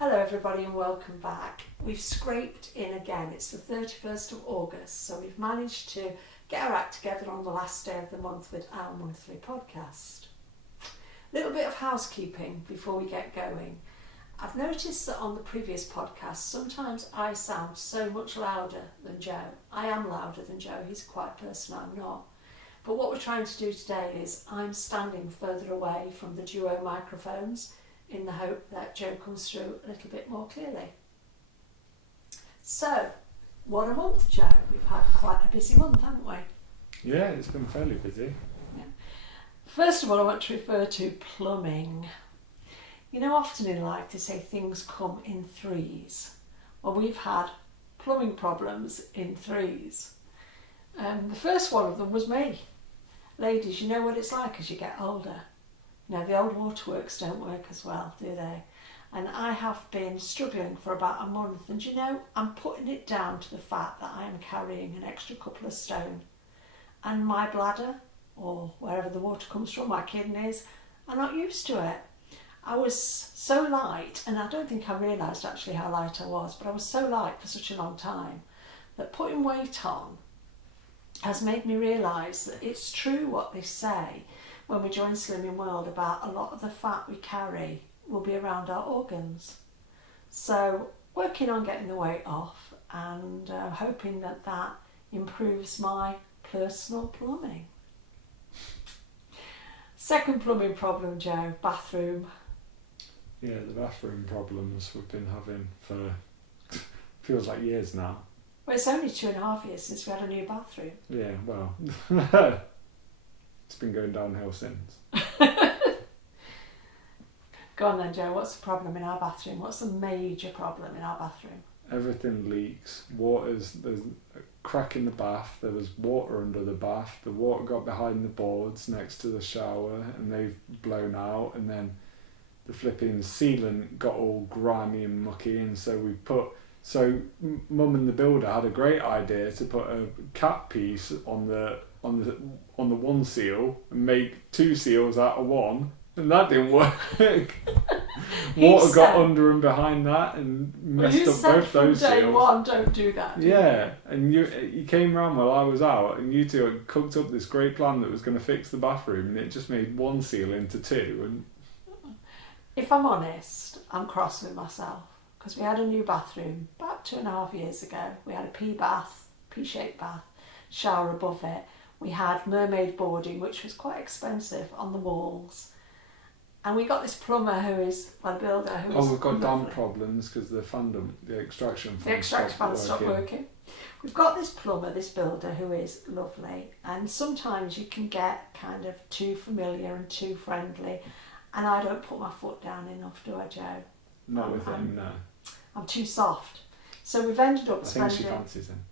Hello everybody and welcome back. We've scraped in again. It's the 31st of August, so we've managed to get our act together on the last day of the month with our monthly podcast. Little bit of housekeeping before we get going. I've noticed that on the previous podcast sometimes I sound so much louder than Joe. I am louder than Joe, he's a quiet person, I'm not. But what we're trying to do today is I'm standing further away from the duo microphones in the hope that Joe comes through a little bit more clearly. So, what a month, Joe. We've had quite a busy month, haven't we? Yeah, it's been fairly busy. Yeah. First of all, I want to refer to plumbing. You know, often in life they say things come in threes. Well, we've had plumbing problems in threes. The first one of them was me. Ladies, you know what it's like as you get older. Now, the old waterworks don't work as well, do they? And I have been struggling for about a month, and you know, I'm putting it down to the fact that I am carrying an extra couple of stone. And my bladder, or wherever the water comes from, my kidneys, are not used to it. I was so light, and I don't think I realised actually how light I was, but I was so light for such a long time that putting weight on has made me realise that it's true what they say when we join Slimming World about a lot of the fat we carry will be around our organs. So working on getting the weight off and hoping that that improves my personal plumbing. Second plumbing problem, Joe, bathroom. Yeah, the bathroom problems we've been having for feels like years now. Well, it's only 2.5 years since we had a new bathroom. Yeah, well, it's been going downhill since. Go on then, Joe, what's the problem in our bathroom? What's the major problem in our bathroom? Everything leaks. There's a crack in the bath, there was water under the bath, the water got behind the boards next to the shower and they've blown out, and then the flipping sealant got all grimy and mucky, and so Mum and the builder had a great idea to put a cap piece on the one seal and make two seals out of one, and that didn't work. Water got under and behind that and messed up both those seals. Day one, don't do that. Yeah, and you came round while I was out, and you two had cooked up this great plan that was going to fix the bathroom, and it just made one seal into two. And if I'm honest, I'm cross with myself. Because we had a new bathroom about 2.5 years ago. We had a P-shaped bath, shower above it. We had mermaid boarding, which was quite expensive, on the walls. And we got this plumber who is, well, a builder who is... we've got lovely. dam problems because the extraction fan The extraction fan stopped working. We've got this plumber, this builder who is lovely. And sometimes you can get kind of too familiar and too friendly. And I don't put my foot down enough, do I, Joe? Not with him, no. I'm too soft. So we've ended up spending... I think she fancies him.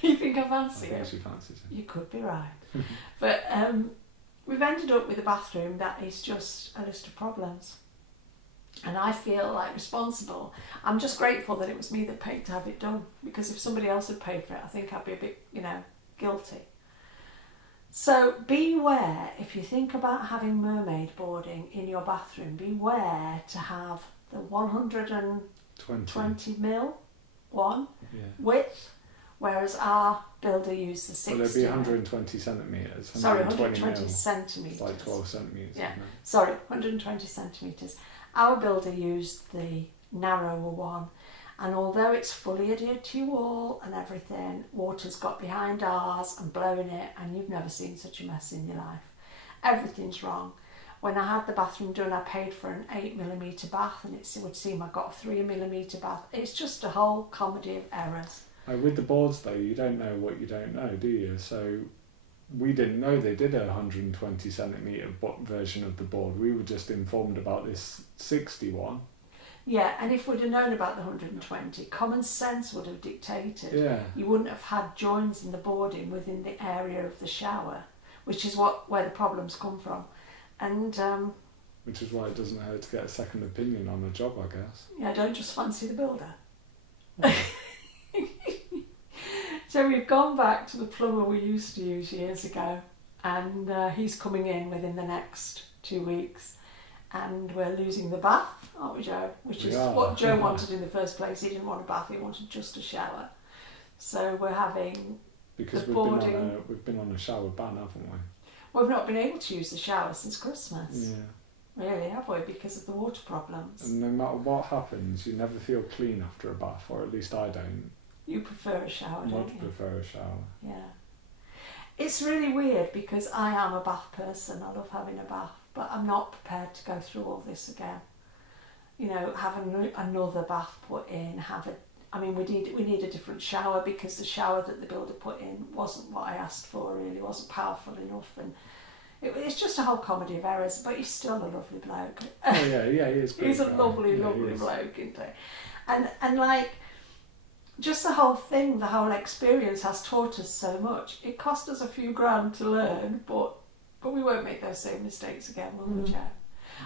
You think I fancy him? I think she fancies him. You could be right. But we've ended up with a bathroom that is just a list of problems. And I feel like responsible. I'm just grateful that it was me that paid to have it done. Because if somebody else had paid for it, I think I'd be a bit, guilty. So beware, if you think about having mermaid boarding in your bathroom, beware to have the 120 mil one width, whereas our builder used the 60. Well, it'd be 120 centimetres. Sorry, 120 centimetres. It's like 12 centimetres. Yeah, sorry, 120 centimetres. Our builder used the narrower one, and although it's fully adhered to your wall and everything, water's got behind ours and blown it, and you've never seen such a mess in your life. Everything's wrong. When I had the bathroom done, I paid for an 8mm bath, and it would seem I got a 3mm bath. It's just a whole comedy of errors. With the boards though, you don't know what you don't know, do you? So we didn't know they did a 120 centimetre version of the board. We were just informed about this 61. Yeah, and if we'd have known about the 120, common sense would have dictated. Yeah. You wouldn't have had joins in the boarding within the area of the shower, which is where the problems come from. And which is why it doesn't hurt to get a second opinion on a job, I guess. Yeah, don't just fancy the builder. So we've gone back to the plumber we used to use years ago, and he's coming in within the next 2 weeks. and we're losing the bath, aren't we, Joe? Which is what Joe wanted in the first place. He didn't want a bath, he wanted just a shower. So we're having because we've been on a shower ban, haven't we? We've not been able to use the shower since Christmas. Yeah. Really, have we? Because of the water problems. And no matter what happens, you never feel clean after a bath, or at least I don't. You prefer a shower, don't you? Much prefer a shower. Yeah. It's really weird because I am a bath person. I love having a bath, but I'm not prepared to go through all this again. You know, have another bath put in, we need a different shower because the shower that the builder put in wasn't what I asked for, really, wasn't powerful enough, and it's just a whole comedy of errors, but he's still a lovely bloke. Oh yeah, he is great. He's a lovely bloke, isn't he? And like, just the whole thing, the whole experience has taught us so much. It cost us a few grand to learn, but we won't make those same mistakes again, will we, Joe?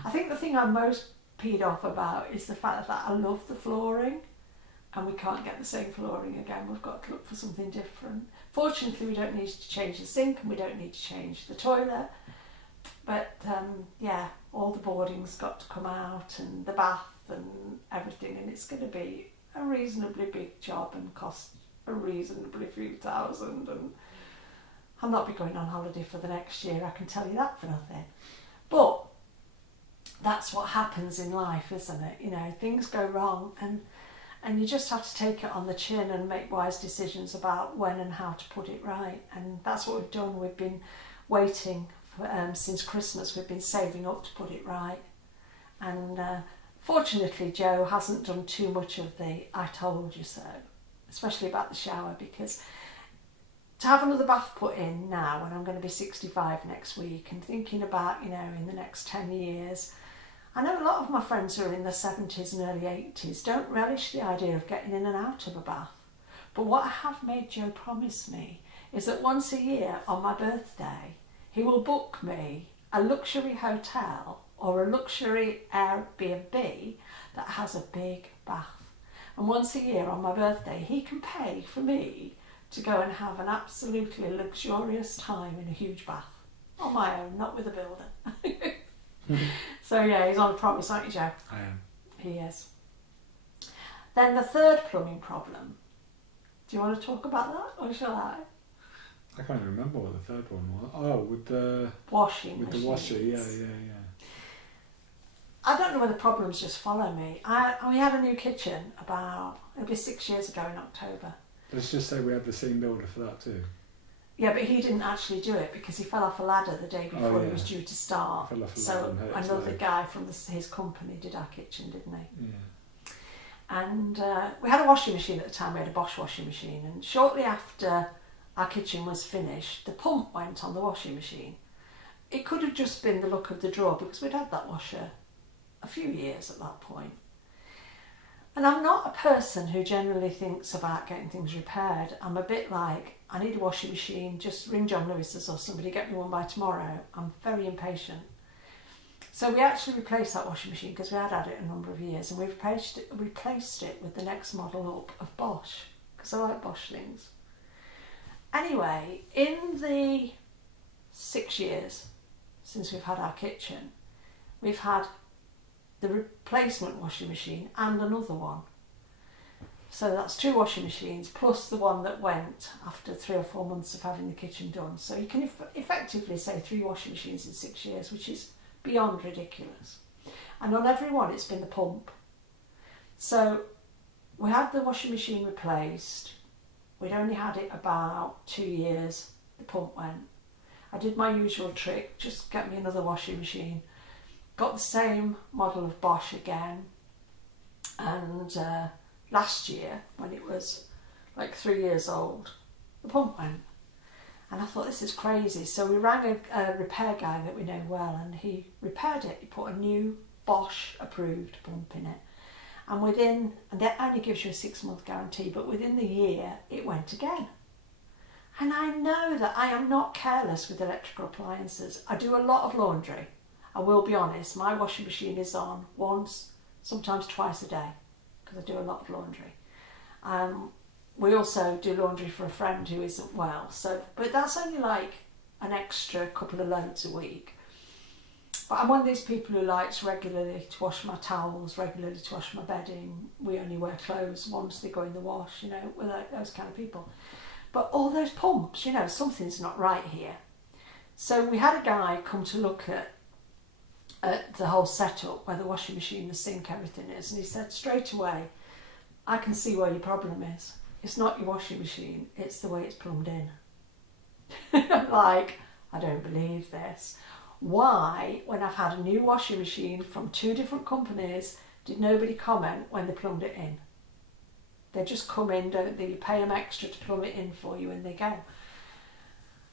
I think the thing I'm most peed off about is the fact that I love the flooring, and we can't get the same flooring again. We've got to look for something different. Fortunately, we don't need to change the sink, and we don't need to change the toilet. But yeah, all the boarding's got to come out, and the bath and everything, and it's going to be a reasonably big job and cost a reasonably few thousand, and I'll not be going on holiday for the next year, I can tell you that for nothing. But that's what happens in life, isn't it? You know, things go wrong, and you just have to take it on the chin and make wise decisions about when and how to put it right. And that's what we've done. We've been waiting since Christmas. We've been saving up to put it right. And fortunately, Joe hasn't done too much of the I told you so, especially about the shower, because to have another bath put in now, when I'm going to be 65 next week, and thinking about, you know, in the next 10 years, I know a lot of my friends who are in their 70s and early 80s don't relish the idea of getting in and out of a bath. But what I have made Joe promise me is that once a year on my birthday, he will book me a luxury hotel or a luxury Airbnb that has a big bath. And once a year on my birthday, he can pay for me to go and have an absolutely luxurious time in a huge bath. On my own, not with a builder. So yeah, he's on a promise, aren't you, Joe? I am. He is. Then the third plumbing problem. Do you want to talk about that, or shall I? I can't even remember what the third one was. Oh, with the washing with machines. the washer, yeah. I don't know whether problems just follow me. We had a new kitchen it'll be 6 years ago in October. Let's just say we had the same builder for that too. Yeah, but he didn't actually do it because he fell off a ladder the day before he was due to start. So another guy from his company did our kitchen, didn't he? Yeah. And we had a washing machine at the time. We had a Bosch washing machine, and shortly after our kitchen was finished, the pump went on the washing machine. It could have just been the look of the drawer because we'd had that washer a few years at that point. And I'm not a person who generally thinks about getting things repaired. I'm a bit like, I need a washing machine, just ring John Lewis's or somebody, get me one by tomorrow. I'm very impatient. So we actually replaced that washing machine because we had it a number of years, and we replaced it with the next model up of Bosch, because I like Bosch things. Anyway, in the 6 years since we've had our kitchen, we've had the replacement washing machine and another one. So that's 2 washing machines plus the one that went after 3 or 4 months of having the kitchen done. So you can effectively say 3 washing machines in 6 years, which is beyond ridiculous. And on every one it's been the pump. So we had the washing machine replaced. We'd only had it about 2 years. The pump went. I did my usual trick, just get me another washing machine. Got the same model of Bosch again, and last year, when it was like 3 years old, the pump went. And I thought, this is crazy. So we rang a repair guy that we know well, and he repaired it. He put a new Bosch approved pump in it. And that only gives you a 6-month guarantee, but within the year, it went again. And I know that I am not careless with electrical appliances. I do a lot of laundry. I will be honest, my washing machine is on once, sometimes twice a day, because I do a lot of laundry. We also do laundry for a friend who isn't well, but that's only like an extra couple of loads a week. But I'm one of these people who likes regularly to wash my towels, regularly to wash my bedding. We only wear clothes once they go in the wash, you know, we're like those kind of people. But all those pumps, you know, something's not right here. So we had a guy come to look at the whole setup, where the washing machine, the sink, everything is, and he said straight away, I can see where your problem is. It's not your washing machine, it's the way it's plumbed in. Like, I don't believe this. Why, when I've had a new washing machine from 2 different companies, did nobody comment when they plumbed it in? They just come in, don't they? You pay them extra to plumb it in for you and they go.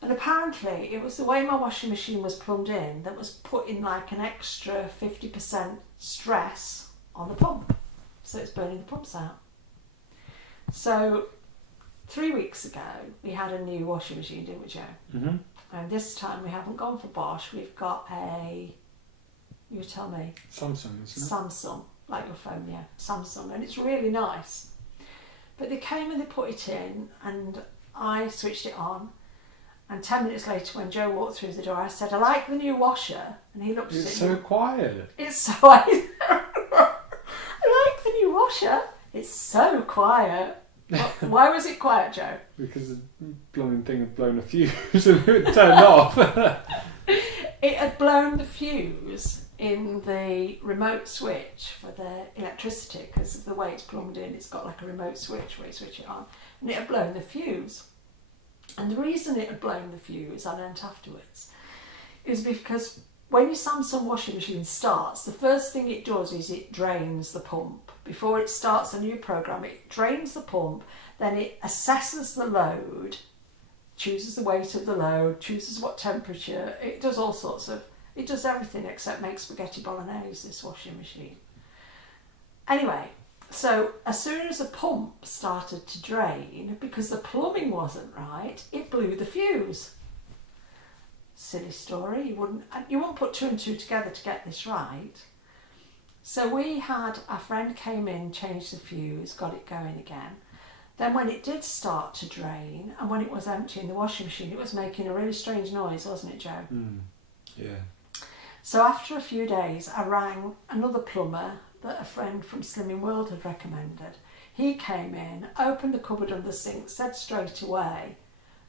And apparently it was the way my washing machine was plumbed in that was putting like an extra 50% stress on the pump. So it's burning the pumps out. So 3 weeks ago we had a new washing machine, didn't we, Joe? Mm-hmm. And this time we haven't gone for Bosch, we've got you tell me. Samsung, isn't it? Samsung, like your phone, yeah, Samsung, and it's really nice. But they came and they put it in, and I switched it on, and 10 minutes later when Joe walked through the door, I said, I like the new washer, and he looked at it. It's so quiet. It's so... I like the new washer. It's so quiet. Why was it quiet, Joe? Because the blooming thing had blown a fuse and it turned off. It had blown the fuse in the remote switch for the electricity, because of the way it's plumbed in. It's got like a remote switch where you switch it on, and it had blown the fuse. And the reason it had blown the fuse, I learnt afterwards, is because when your Samsung washing machine starts, the first thing it does is it drains the pump. Before it starts a new program, it drains the pump, then it assesses the load, chooses the weight of the load, chooses what temperature, it does all sorts of, it does everything except make spaghetti bolognese, this washing machine. Anyway, so as soon as the pump started to drain, because the plumbing wasn't right, it blew the fuse. Silly story, you wouldn't put 2 and 2 together to get this right. So we had, our friend came in, changed the fuse, got it going again. Then when it did start to drain, and when it was empty in the washing machine, it was making a really strange noise, wasn't it, Joe? Yeah. So after a few days, I rang another plumber that a friend from Slimming World had recommended. He came in, opened the cupboard under the sink, said straight away,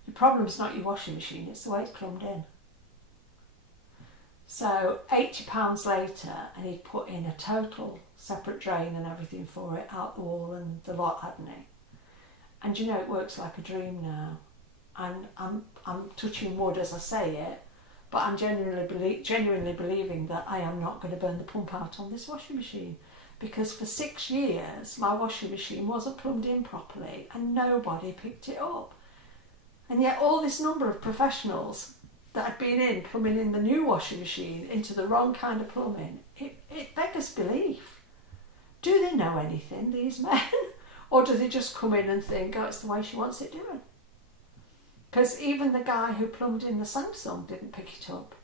the problem's not your washing machine, it's the way it's plumbed in. So £80 later, and he'd put in a total separate drain and everything for it, out the wall and the lot, hadn't he? And you know, it works like a dream now. And I'm touching wood as I say it, but I'm genuinely believing that I am not going to burn the pump out on this washing machine, because for 6 years my washing machine wasn't plumbed in properly and nobody picked it up. And yet all this number of professionals that had been in plumbing in the new washing machine into the wrong kind of plumbing, it beggars belief. Do they know anything, these men? Or do they just come in and think, oh, it's the way she wants it doing? Because even the guy who plumbed in the Samsung didn't pick it up.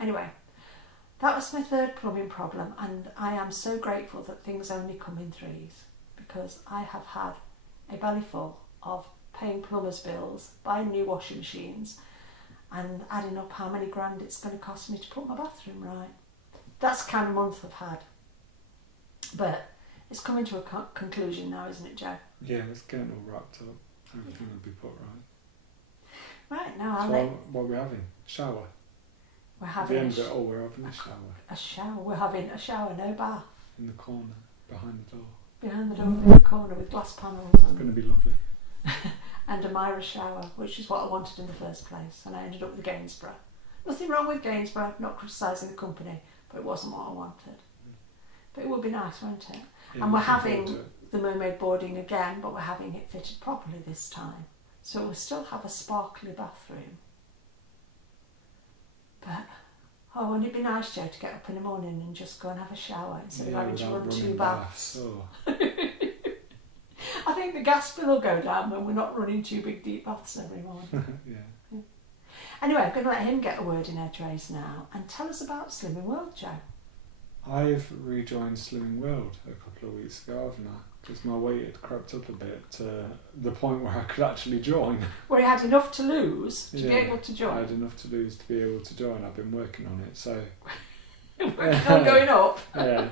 Anyway, that was my third plumbing problem, and I am so grateful that things only come in threes, because I have had a bellyful of paying plumbers' bills, buying new washing machines, and adding up how many grand it's going to cost me to put my bathroom right. That's the kind of month I've had. But it's coming to a conclusion now, isn't it, Joe? Yeah, it's getting all wrapped up. Everything will be put right. Right, now What are we having? Shower? We're At having the end of it all, we're having a shower. a shower. We're having a shower, no bath. In the corner, behind the door. Behind the door in the corner with glass panels. It's going to be lovely. And a Myra shower, which is what I wanted in the first place, and I ended up with Gainsborough. Nothing wrong with Gainsborough, not criticising the company, but it wasn't what I wanted. But it would be nice, won't it? Yeah, and we're looking forward having to it. the mermaid boarding again, but we're having it fitted properly this time. So we'll still have a sparkly bathroom. But, oh, wouldn't it be nice, Joe, to get up in the morning and just go and have a shower instead of having to without run 2 running baths? Oh. I think the gas bill will go down when we're not running 2 big deep baths every morning. Yeah. Anyway, I'm going to let him get a word in edgeways now and tell us about Slimming World, Joe. I've rejoined Slimming World a couple of weeks ago, haven't I? Because my weight had crept up a bit to the point where I could actually join. Well, you had enough to lose to be Yeah, able to I join. had enough to lose to be able to join. I've been working on it, so Not going up. yeah.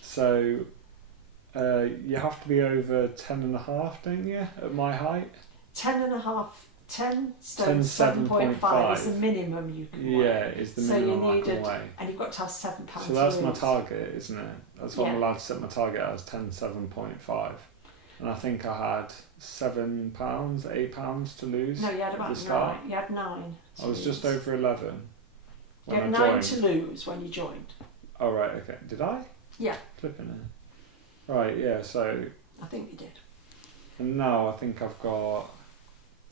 So you have to be over 10.5, don't you? At my height. 10 stone 7.5 7.5 is the minimum you can weigh. Yeah, is the So minimum you I can needed, weigh. and you've got to have £7 So that's to my lose. target, isn't it? That's what I'm Yeah. allowed to set my target as, 10.7.5. And I think I had £7, £8 to lose. No, you had at about the start. 9. You had 9. to I was just lose. over 11 You when had I 9 joined. to lose when you joined. Oh right, okay. Did I? Yeah. Flipping it. Right, yeah. So I think you did. and now I think I've got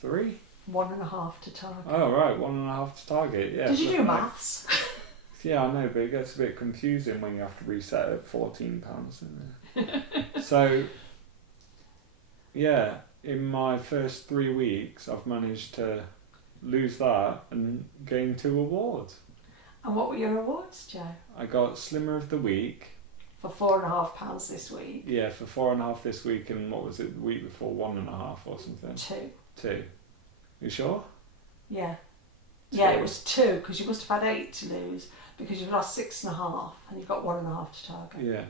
3. 1.5 to target. Oh right, 1.5 to target. Yeah. Did you do flipping heck. maths? Yeah, I know, but it gets a bit confusing when you have to reset at £14, doesn't it? So, yeah, in my first 3 weeks, I've managed to lose that and gain 2 awards. And what were your awards, Joe? I got Slimmer of the Week, For £4.5 this week. yeah, for 4.5 this week, and what was it, the week before, 1.5 or something? 2. 2. You sure? Yeah. Yeah, it 2. was 2 because you must have had 8 to lose because you've lost 6.5 and you've got 1.5 to target. Yeah.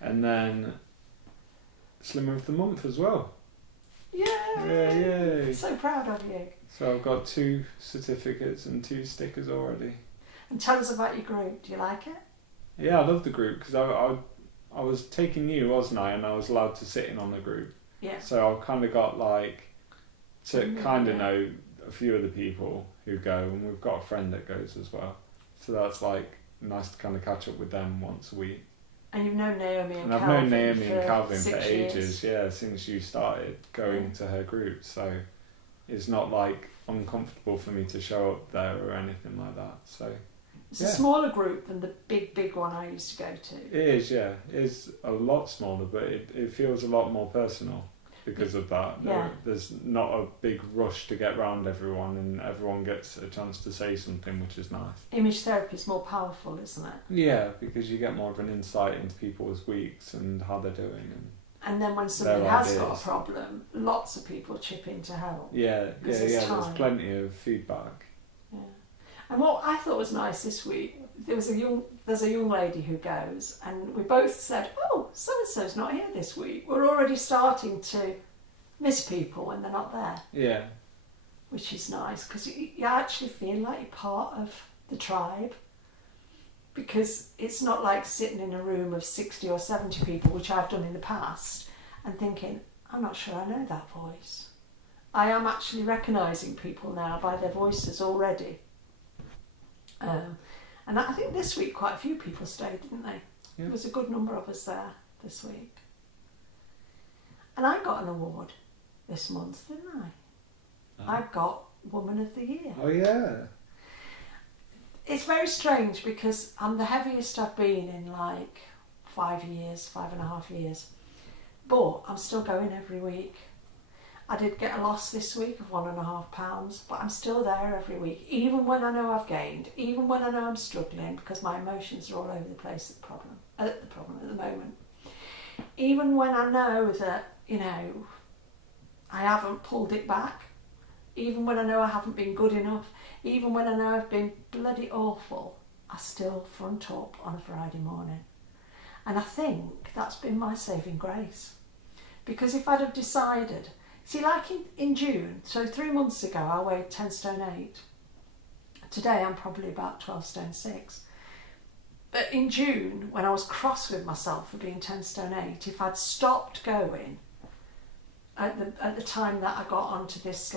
And then Slimmer of the Month as well. Yay! Yeah, yay. So proud of you. So I've got 2 certificates and 2 stickers already. And tell us about your group. Do you like it? Yeah, I love the group because I was taking you, wasn't I? And I was allowed to sit in on the group. Yeah. So I've kind of got to Mm, kind of yeah. know a few of the people who go, and we've got a friend that goes as well. So that's nice to kind of catch up with them once a week. And you've known Naomi and And I've Calvin known Naomi and Calvin for 6 ages, years. yeah, since you started going Yeah. to her group. So it's not uncomfortable for me to show up there or anything like that. So It's yeah. a smaller group than the big one I used to go to. it is, yeah. It is a lot smaller, but it feels a lot more personal because of that. Yeah. There's not a big rush to get round everyone, and everyone gets a chance to say something, which is nice. Image therapy is more powerful, isn't it? Yeah, because you get more of an insight into people's weeks and how they're doing. And then when somebody Their has got ideas. a problem, lots of people chip in to help. Yeah, Because yeah, there's yeah. There's time. plenty of feedback. Yeah. And what I thought was nice this week, there's a young lady who goes, and we both said, "Oh, so and so's not here this week." We're already starting to miss people when they're not there, Yeah, which is nice because you actually feel like you're part of the tribe. Because it's not like sitting in a room of 60 or 70 people, which I've done in the past, and thinking, I'm not sure I know that voice. I am actually recognising people now by their voices already. And I think this week quite a few people stayed, didn't they? Yeah. There was a good number of us there this week. And I got an award this month, didn't I? I got Woman of the Year. Oh yeah. It's very strange because I'm the heaviest I've been in 5.5 years. But I'm still going every week. I did get a loss this week of £1.5, but I'm still there every week, even when I know I've gained, even when I know I'm struggling because my emotions are all over the place at the moment. Even when I know that, I haven't pulled it back, even when I know I haven't been good enough, even when I know I've been bloody awful, I still front up on a Friday morning. And I think that's been my saving grace. Because if I'd have decided, in June, so 3 months ago I weighed 10 stone 8. Today I'm probably about 12 stone 6. But in June, when I was cross with myself for being 10 stone 8, if I'd stopped going at the time that I got onto this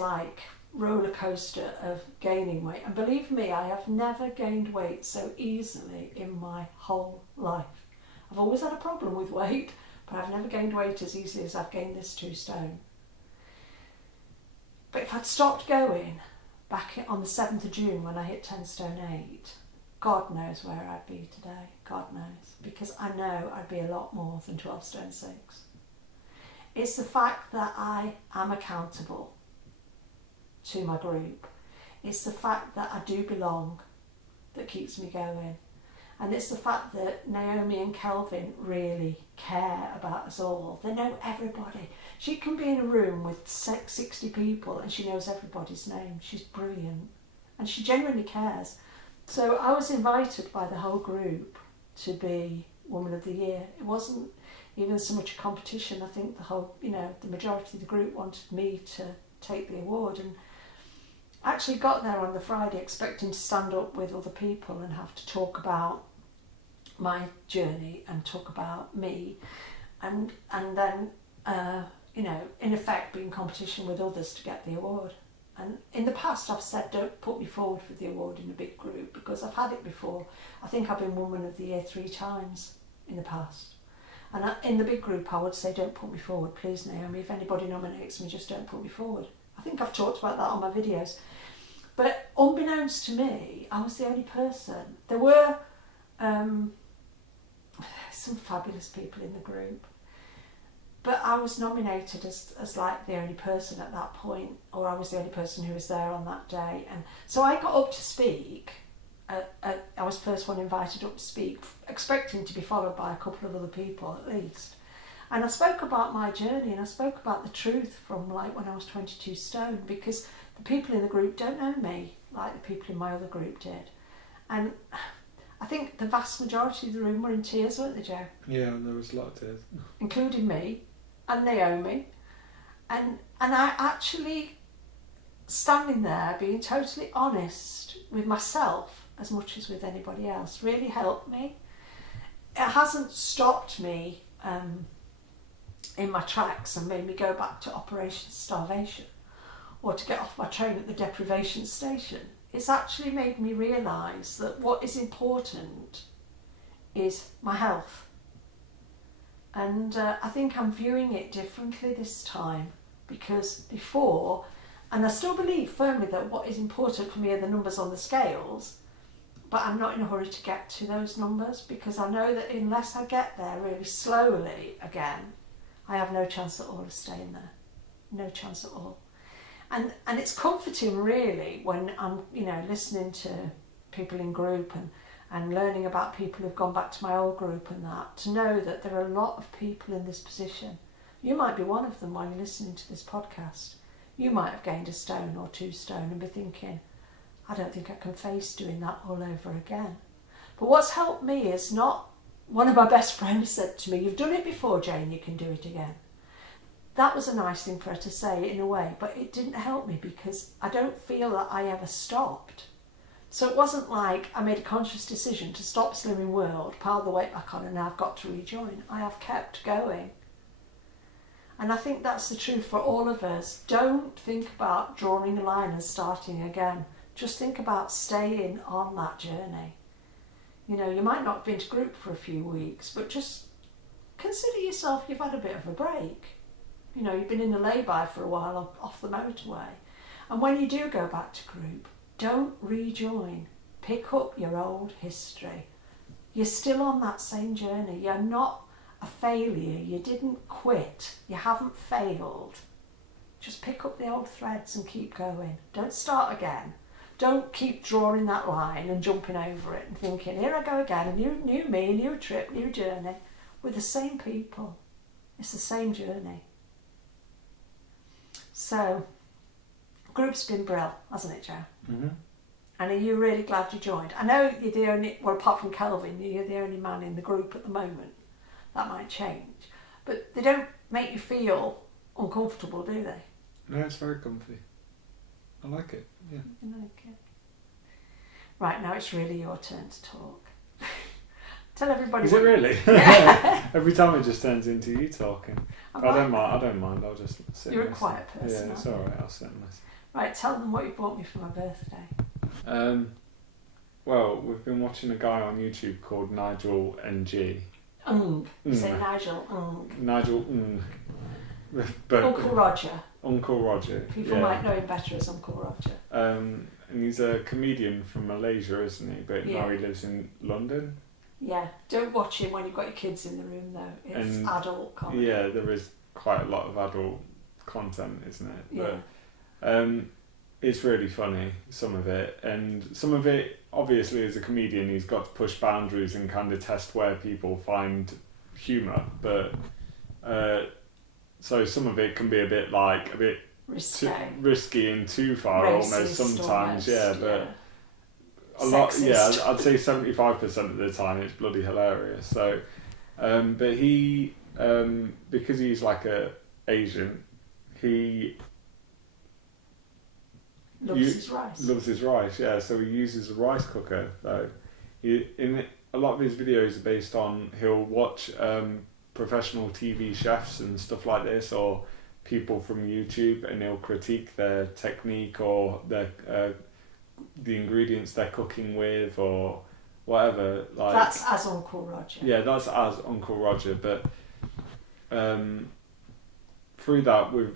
roller coaster of gaining weight, and believe me, I have never gained weight so easily in my whole life. I've always had a problem with weight, but I've never gained weight as easily as I've gained this 2 stone. But if I'd stopped going back on the 7th of June when I hit 10 stone 8, God knows where I'd be today. God knows. Because I know I'd be a lot more than 12 stone 6. It's the fact that I am accountable to my group. It's the fact that I do belong that keeps me going. And it's the fact that Naomi and Kelvin really care about us all. They know everybody. She can be in a room with 60 people and she knows everybody's name. She's brilliant. And she genuinely cares. So I was invited by the whole group to be Woman of the Year. It wasn't even so much a competition. I think the majority of the group wanted me to take the award, and I actually got there on the Friday expecting to stand up with other people and have to talk about my journey and talk about me, and then in effect be in competition with others to get the award. And in the past I've said don't put me forward for the award in a big group because I've had it before. I think I've been Woman of the Year 3 times in the past. And in the big group I would say don't put me forward, please Naomi, if anybody nominates me just don't put me forward. I think I've talked about that on my videos. But unbeknownst to me, I was the only person. There were some fabulous people in the group. But I was nominated as like the only person at that point, or I was the only person who was there on that day. And so I got up to speak. I was the first one invited up to speak, expecting to be followed by a couple of other people at least. And I spoke about my journey, and I spoke about the truth from like when I was 22 stone, because the people in the group don't know me like the people in my other group did. And I think the vast majority of the room were in tears, weren't they, Joe? Yeah, there was a lot of tears. Including me and Naomi. And I actually, standing there, being totally honest with myself as much as with anybody else, really helped me. It hasn't stopped me in my tracks and made me go back to Operation Starvation or to get off my train at the deprivation station. It's actually made me realise that what is important is my health. And I think I'm viewing it differently this time, because before, and I still believe firmly that what is important for me are the numbers on the scales, but I'm not in a hurry to get to those numbers, because I know that unless I get there really slowly again, I have no chance at all of staying there. No chance at all. And it's comforting really when I'm, listening to people in group and learning about people who've gone back to my old group and that, to know that there are a lot of people in this position. You might be one of them while you're listening to this podcast. You might have gained a stone or 2 stone and be thinking, I don't think I can face doing that all over again. But what's helped me is not, one of my best friends said to me, you've done it before, Jane, you can do it again. That was a nice thing for her to say in a way, but it didn't help me because I don't feel that I ever stopped. So it wasn't like I made a conscious decision to stop Slimming World, pile the weight back on, and now I've got to rejoin. I have kept going. And I think that's the truth for all of us. Don't think about drawing a line and starting again. Just think about staying on that journey. You might not have been to group for a few weeks, but just consider yourself, you've had a bit of a break. You've been in a lay-by for a while off the motorway. And when you do go back to group, don't rejoin. Pick up your old history. You're still on that same journey. You're not a failure. You didn't quit. You haven't failed. Just pick up the old threads and keep going. Don't start again. Don't keep drawing that line and jumping over it and thinking, here I go again, a new me, a new trip, new journey, with the same people. It's the same journey. So, group's been brilliant, hasn't it, Joe? Mm-hmm. And are you really glad you joined? I know you're the only, well, apart from Kelvin, you're the only man in the group at the moment. That might change. But they don't make you feel uncomfortable, do they? No, it's very comfy. I like it, yeah. I like it. Right, now it's really your turn to talk. Tell everybody. Is it really? Every time it just turns into you talking. I don't mind. I'll just sit. You're a quiet person. Yeah, it's all right. I'll sit and listen. Right, tell them what you bought me for my birthday. Well, we've been watching a guy on YouTube called Nigel NG. Say Nigel. Nigel. But Uncle Roger. Uncle Roger. People might know him better as Uncle Roger. And he's a comedian from Malaysia, isn't he? But now he lives in London. Yeah, don't watch him when you've got your kids in the room though. It's adult comedy. Yeah, there is quite a lot of adult content, isn't it? Yeah. But it's really funny, some of it, and some of it, obviously, as a comedian, he's got to push boundaries and kind of test where people find humour, but so some of it can be a bit risky and too far almost sometimes, but a lot, I'd say 75% of the time it's bloody hilarious. So, but he, because he's like a Asian, he loves his rice, yeah. So he uses a rice cooker though. In a lot of his videos are based on, he'll watch professional TV chefs and stuff like this, or people from YouTube, and he'll critique their technique or their the ingredients they're cooking with or whatever. Like, that's as Uncle Roger. Yeah, that's as Uncle Roger. But through that, we've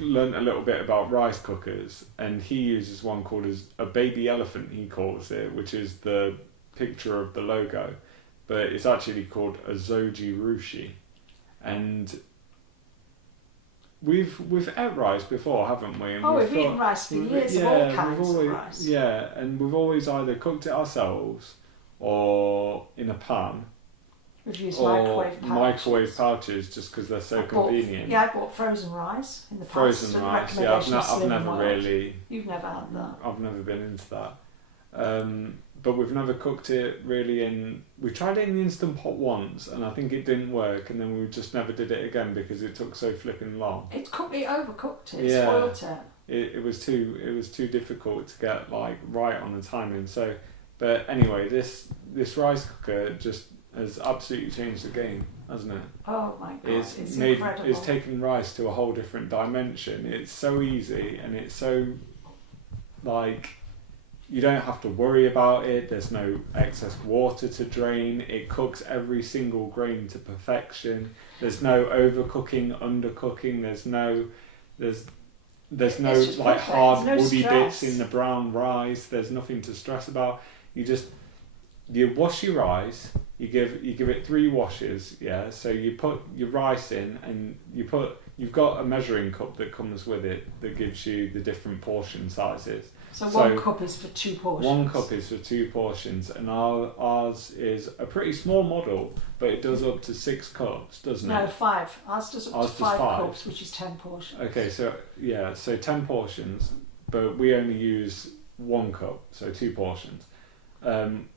learnt a little bit about rice cookers, and he uses one called a baby elephant, he calls it, which is the picture of the logo, but it's actually called a Zoji Rushi. And we've ate rice before, haven't we? And we've eaten rice for years, of all kinds of rice. Yeah, and we've always either cooked it ourselves or in a pan. We've used or microwave pouches just because they're so convenient. I bought frozen rice in the past. Frozen rice, yeah. I've never really. You've never had that. I've never been into that. But we've never cooked it really in. We tried it in the Instant Pot once, and I think it didn't work, and then we just never did it again because it took so flipping long. It overcooked it. Yeah. Spoiled it. It was too difficult to get like right on the timing. So, but anyway, this rice cooker just has absolutely changed the game, hasn't it? Oh my god, it's incredible. It's taken rice to a whole different dimension. It's so easy, and it's so like, you don't have to worry about it. There's no excess water to drain. It cooks every single grain to perfection. There's no overcooking, undercooking. There's no like hard woody bits in the brown rice. There's nothing to stress about. You wash your rice. You give it 3 washes, yeah. So you put your rice in, and you've got a measuring cup that comes with it that gives you the different portion sizes. So 1 cup is for 2 portions. 1 cup is for 2 portions, and ours is a pretty small model, but it does up to 6 cups, doesn't it? No, 5. Ours does up to 5 cups, which is 10 portions. Okay, so 10 portions, but we only use 1 cup, so 2 portions. One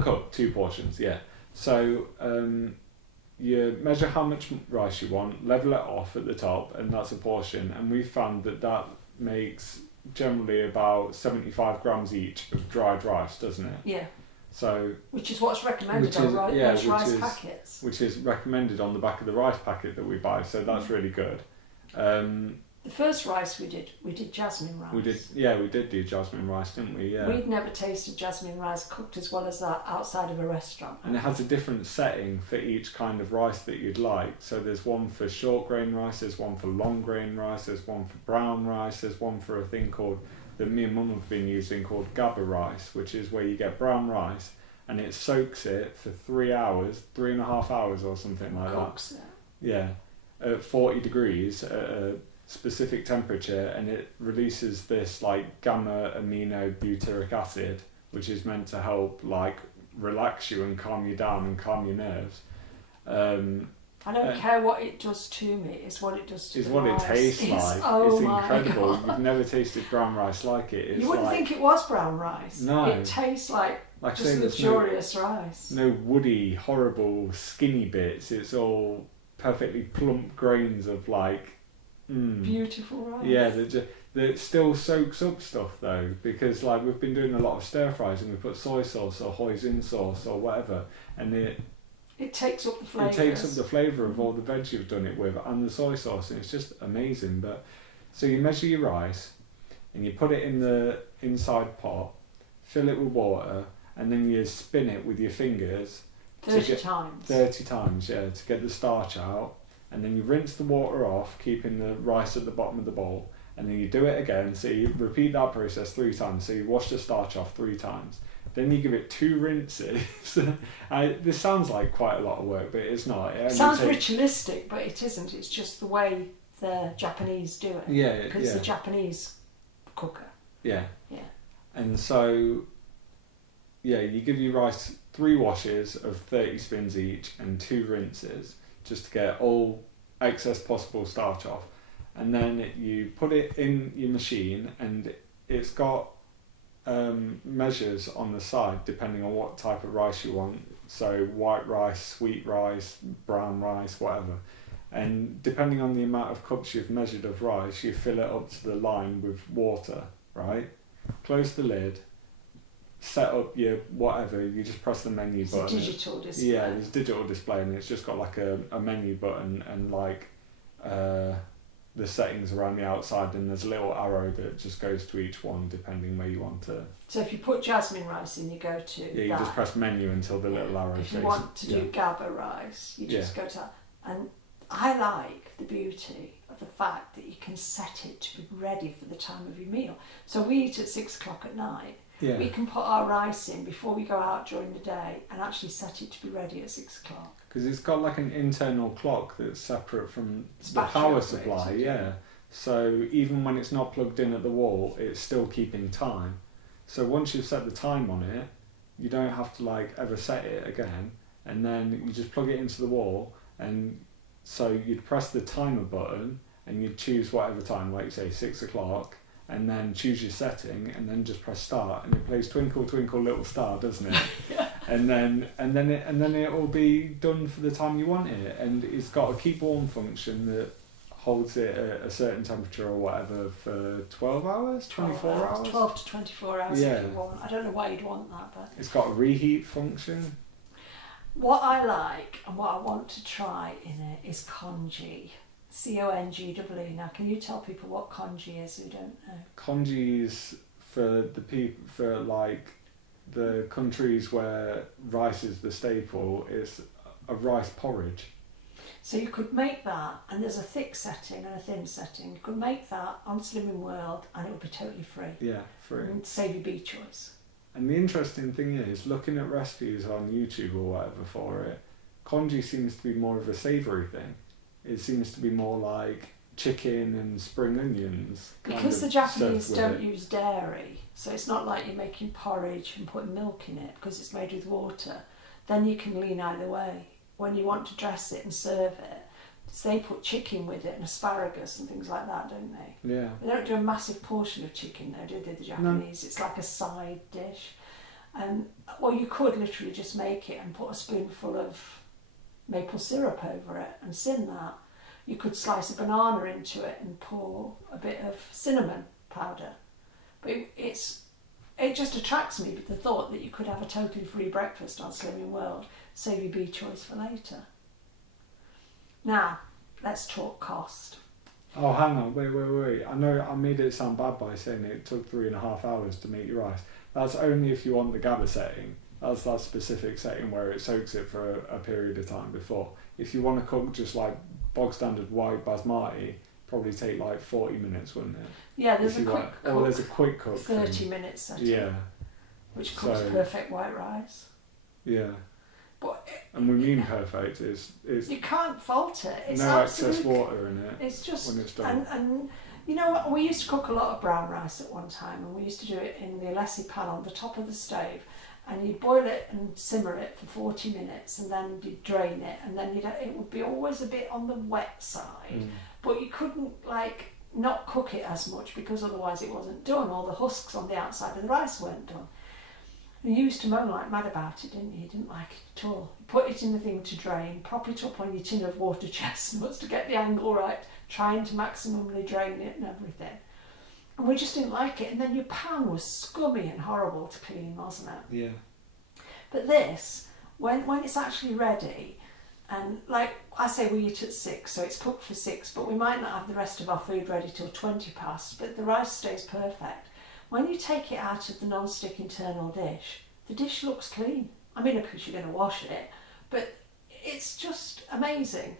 cup, 2 portions, yeah. So you measure how much rice you want, level it off at the top, and that's a portion. And we found that makes generally about 75 grams each of dried rice, doesn't it? Yeah. So which is what's recommended on rice packets. Which is recommended on the back of the rice packet that we buy, so that's really good. The first rice we did jasmine rice. We did do jasmine rice, didn't we? Yeah. We'd never tasted jasmine rice cooked as well as that outside of a restaurant. And it has a different setting for each kind of rice that you'd like. So there's one for short grain rice, there's one for long grain rice, there's one for brown rice, there's one for a thing that me and Mum have been using called Gaba rice, which is where you get brown rice and it soaks it for 3 hours, 3.5 hours or something like Cooks that. Yeah, at 40 degrees at a specific temperature, and it releases this like gamma amino butyric acid, which is meant to help like relax you and calm you down and calm your nerves. I don't care what it does to me, it's what it does to the rice. It's what it tastes like. It's incredible. God. You've never tasted brown rice like it. You wouldn't think it was brown rice. No. It tastes like just luxurious rice. No woody, horrible, skinny bits. It's all perfectly plump grains of like beautiful rice. Yeah, that still soaks up stuff though, because like we've been doing a lot of stir fries and we put soy sauce or hoisin sauce or whatever, and it takes up the flavour. It takes up the flavour of all the veg you've done it with and the soy sauce, and it's just amazing. But so you measure your rice and you put it in the inside pot, fill it with water, and then you spin it with your fingers 30 times. 30 times, yeah, to get the starch out. And then you rinse the water off, keeping the rice at the bottom of the bowl. And then you do it again, so you repeat that process 3 times. So you wash the starch off 3 times. Then you give it 2 rinses. This sounds like quite a lot of work, but it's not. It sounds ritualistic, but it isn't. It's just the way the Japanese do it. Yeah, Because yeah. it's a Japanese cooker. Yeah. Yeah. And so, yeah, you give your rice 3 washes of 30 spins each and 2 rinses just to get all excess possible starch off. And then you put it in your machine, and it's got measures on the side depending on what type of rice you want. So white rice, sweet rice, brown rice, whatever. And depending on the amount of cups you've measured of rice, you fill it up to the line with water, right? Close the lid, set up your whatever, you just press the menu It's button. a digital display. Yeah, there's a digital display, and it's just got like a menu button and like the settings around the outside, and there's a little arrow that just goes to each one depending where you want to. So if you put jasmine rice in, you go to Yeah, you that. just press menu until the little arrow If you says. want to do GABA rice, you just go to that. And I like the beauty of the fact that you can set it to be ready for the time of your meal. So we eat at 6 o'clock at night. Yeah. We can put our rice in before we go out during the day and actually set it to be ready at 6 o'clock. Because it's got like an internal clock that's separate from It's the battery power operated, supply, yeah. So even when it's not plugged in at the wall, it's still keeping time. So once you've set the time on it, you don't have to like ever set it again, and then you just plug it into the wall, and so you'd press the timer button and you'd choose whatever time, like you say 6 o'clock, and then choose your setting, and then just press start, and it plays Twinkle Twinkle Little Star, doesn't it? Yeah. And then it will be done for the time you want it, and it's got a keep warm function that holds it at a certain temperature or whatever for 12 hours, 24 hours. 12 to 24 hours Yeah. if you want. I don't know why you'd want that, but It's got a reheat function. what I like and what I want to try in it is congee. CONGEE. Now, can you tell people what congee is who don't know? Congee is for the people, for like the countries where rice is the staple. It's a rice porridge. So you could make that, and there's a thick setting and a thin setting. You could make that on Slimming World and it would be totally free. Yeah, free. And save your bee choice. And the interesting thing is, looking at recipes on YouTube or whatever for it, congee seems to be more of a savoury thing. It seems to be more like chicken and spring onions. Because the kind of Japanese stuff with don't it. use dairy, so it's not like you're making porridge and putting milk in it because it's made with water. Then you can lean either way. When you want to dress it and serve it, they put chicken with it and asparagus and things like that, don't they? Yeah. They don't do a massive portion of chicken though, do they, the Japanese? It's like a side dish. Well, you could literally just make it and put a spoonful of maple syrup over it and sin that. You could slice a banana into it and pour a bit of cinnamon powder. But it just attracts me with the thought that you could have a totally free breakfast on Slimming World, save your bee choice for later. Now, let's talk cost. Oh, hang on, wait. I know I made it sound bad by saying it took 3.5 hours to make your rice. That's only if you want the GABA setting. That's that specific setting where it soaks it for a period of time before. If you want to cook just like bog standard white basmati, probably take like 40 minutes, wouldn't it? Yeah, there's If a you quick want- cook, Or there's a quick cook. 30 thing. minutes setting, Yeah, which cooks So- perfect white rice. yeah. But And we mean perfect. It's you can't fault it. It's no excess absolute- water in it It's just, when it's done. and you know what, we used to cook a lot of brown rice at one time, and we used to do it in the Alessi pan on the top of the stove, and you'd boil it and simmer it for 40 minutes, and then you'd drain it, and then it would be always a bit on the wet side, but you couldn't like not cook it as much because otherwise it wasn't done, or the husks on the outside of the rice weren't done. And you used to moan like mad about it, didn't you? You didn't like it at all. You put it in the thing to drain, prop it up on your tin of water chestnuts to get the angle right, trying to maximally drain it and everything. And we just didn't like it. And then your pan was scummy and horrible to clean, wasn't it? Yeah. But this, when it's actually ready, and like I say, we eat at 6, so it's cooked for 6, but we might not have the rest of our food ready till 20 past, but the rice stays perfect. When you take it out of the non-stick internal dish, the dish looks clean. I mean, of course you're going to wash it, but it's just amazing.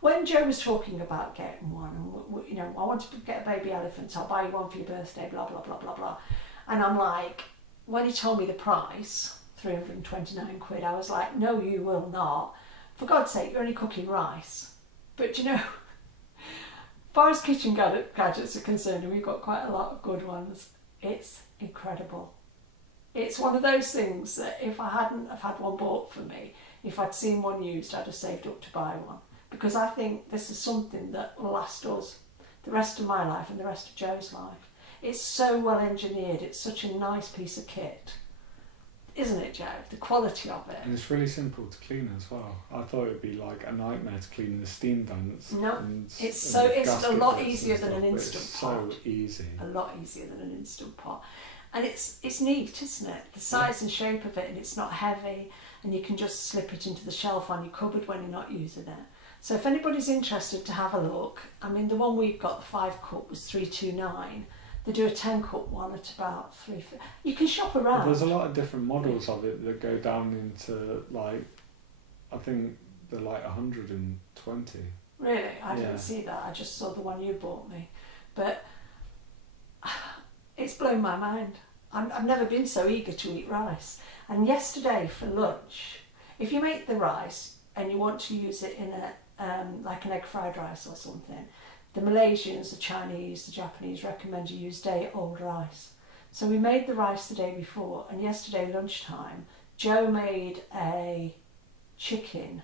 When Joe was talking about getting one, and you know, I want to get a baby elephant, I'll buy you one for your birthday, blah, blah, blah, blah, blah. And I'm like, when he told me the price, 329 quid, I was like, no, you will not. For God's sake, you're only cooking rice. But you know, far as kitchen gadgets are concerned, and we've got quite a lot of good ones, it's incredible. It's one of those things that if I hadn't have had one bought for me, if I'd seen one used, I'd have saved up to buy one. Because I think this is something that will last us the rest of my life and the rest of Joe's life. It's so well engineered, it's such a nice piece of kit. Isn't it, Joe? The quality of it. And it's really simple to clean as well. I thought it would be like a nightmare to clean the steam vents. No, it's a lot easier than an Instant Pot. It's so easy. A lot easier than an Instant Pot. And it's neat, isn't it? The size and shape of it, and it's not heavy, and you can just slip it into the shelf on your cupboard when you're not using it. So if anybody's interested to have a look, I mean, the one we've got, the 5 cup, was $329. They do a 10 cup one at about $350. You can shop around. There's a lot of different models of it that go down into, like, I think they're like 120. Really? I didn't see that. I just saw the one you bought me. But it's blown my mind. I've never been so eager to eat rice. And yesterday for lunch, if you make the rice and you want to use it in a like an egg fried rice or something, the Malaysians, the Chinese, the Japanese recommend you use day-old rice. So we made the rice the day before, and yesterday lunchtime, Joe made a chicken